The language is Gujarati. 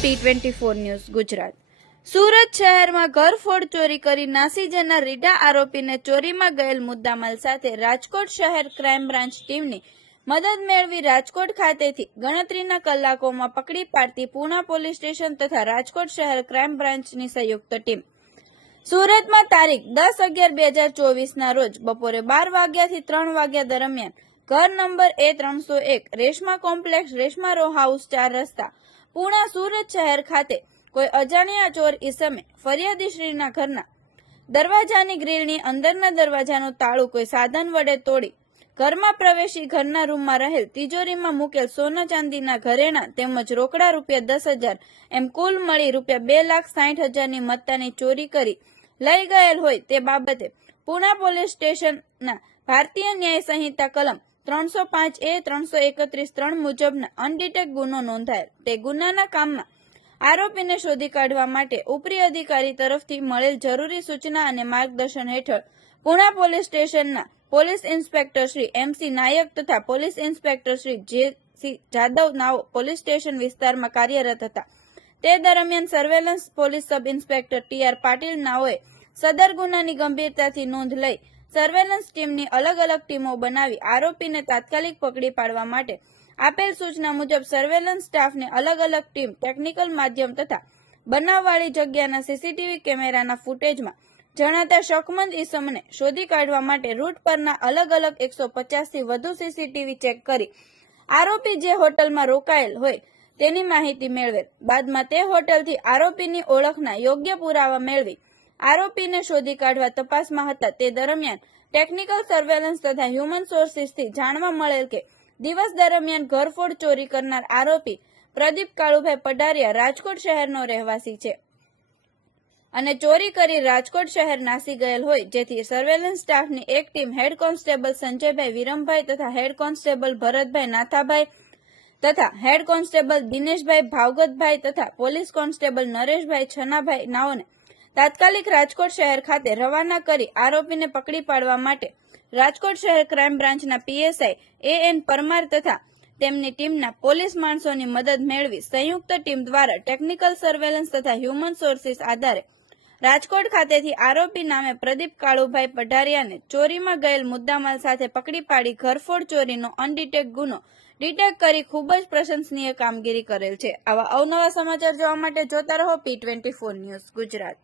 P twenty four news Gujarat. Surat શહેરમાં ઘરફોડ ચોરી કરી નાસી જનાર રીઢા આરોપીને ચોરીમાં ગયેલ મુદ્દામાલ સાથે રાજકોટ શહેર ક્રાઇમ બ્રાન્ચ ટીમની મદદ મેળવી રાજકોટ ખાતેથી ગણતરીના કલાકોમાં પકડી પાડતી પૂના પોલીસ સ્ટેશન તથા રાજકોટ શહેર ક્રાઇમ બ્રાન્ચની સંયુક્ત ટીમ. સુરતમાં તારીખ દસ અગિયાર બે હજાર ચોવીસના રોજ બપોરે બાર વાગ્યાથી ત્રણ વાગ્યા દરમિયાન ઘર નંબર એ ત્રણસો એક Reshma complex Reshma row house ચાર રસ્તા પૂણા સુરત શહેર ખાતે કોઈ અજાણ્યા ચોર ઈસમે ફરિયાદીશ્રીના ઘરના દરવાજાની ગ્રીલની અંદરના દરવાજાનું તાળું કોઈ સાધન વડે તોડી ઘરમાં પ્રવેશી ઘરના રૂમમાં રહેલ તિજોરીમાં મૂકેલ સોના ચાંદીના ઘરેણા તેમજ રોકડા રૂપિયા દસ હજાર એમ કુલ મળી રૂપિયા બે લાખ સાઠ હજારની મત્તાની ચોરી કરી લઈ ગયેલ હોય તે બાબતે પુણા પોલીસ સ્ટેશનના ભારતીય ન્યાય સંહિતા કલમ ત્રણસો પાંચ એ ત્રણસો એકત્રીસ ત્રણ મુજબના અનડિટેક ગુનો નોંધાયેલ તે ગુનાના કામમાં આરોપીને શોધી કાઢવા માટે ઉપરી અધિકારી તરફથી મળેલ જરૂરી સૂચના અને માર્ગદર્શન હેઠળ પુણા પોલીસ સ્ટેશનના police inspector Shri MC Nayak તથા police inspector Shri J C Jadav નાઓ police station વિસ્તારમાં કાર્યરત હતા. તે દરમિયાન surveillance police sub inspector T R Patil નાઓએ સદર ગુનાની ગંભીરતાથી નોંધ લઈ સર્વેલન્સ ટીમની અલગ અલગ ટીમો બનાવી આરોપીને તાત્કાલિક પકડી પાડવા માટે આપેલ સૂચના મુજબ સર્વેલન્સ સ્ટાફને અલગ અલગ ટીમ ટેકનિકલ માધ્યમ તથા બનાવવાળી જગ્યાના સીસીટીવી કેમેરાના ફૂટેજમાં જણાતા શકમંદ ઈસમને શોધી કાઢવા માટે રૂટ પરના અલગ અલગ એકસો થી વધુ સીસીટીવી ચેક કરી. આરોપી જે હોટલમાં રોકાયેલ હોય તેની માહિતી મેળવેલ. બાદમાં તે હોટલથી આરોપીની ઓળખના યોગ્ય પુરાવા મેળવી આરોપીને શોધી કાઢવા તપાસમાં હતા. તે દરમિયાન ટેકનિકલ સર્વેલન્સ તથા હ્યુમન સોર્સિસથી જાણવા મળેલ કે દિવસ દરમિયાન ઘરફોડ ચોરી કરનાર આરોપી પ્રદીપ કાળુભાઈ પડારિયા રાજકોટ શહેરનો રહેવાસી છે. અને ચોરી કરી રાજકોટ શહેર નાસી ગયેલ હોય, જેથી સર્વેલન્સ સ્ટાફની એક ટીમ હેડ કોન્સ્ટેબલ સંજયભાઈ વિરમભાઈ તથા હેડ કોન્સ્ટેબલ ભરતભાઈ નાથાભાઈ તથા હેડ કોન્સ્ટેબલ દિનેશભાઈ ભાવગતભાઈ તથા પોલીસ કોન્સ્ટેબલ નરેશભાઈ છનાભાઈ નાઓને તાત્કાલિક રાજકોટ શહેર ખાતે રવાના કરી આરોપીને પકડી પાડવા માટે રાજકોટ શહેર ક્રાઇમ બ્રાન્ચના પીએસઆઈ એ એન પરમાર તથા તેમની ટીમના પોલીસ માણસોની મદદ મેળવી સંયુક્ત ટીમ દ્વારા ટેકનિકલ સર્વેલન્સ તથા હ્યુમન સોર્સિસ આધારે રાજકોટ ખાતેથી આરોપી નામે પ્રદીપ કાળુભાઈ પઢારિયાને ચોરીમાં ગયેલ મુદ્દામાલ સાથે પકડી પાડી ઘરફોડ ચોરીનો અનડિટેક ગુનો ડિટેક કરી ખૂબ જ પ્રશંસનીય કામગીરી કરેલ છે. આવા અવનવા સમાચાર જોવા માટે જોતા રહો P twenty four news Gujarat.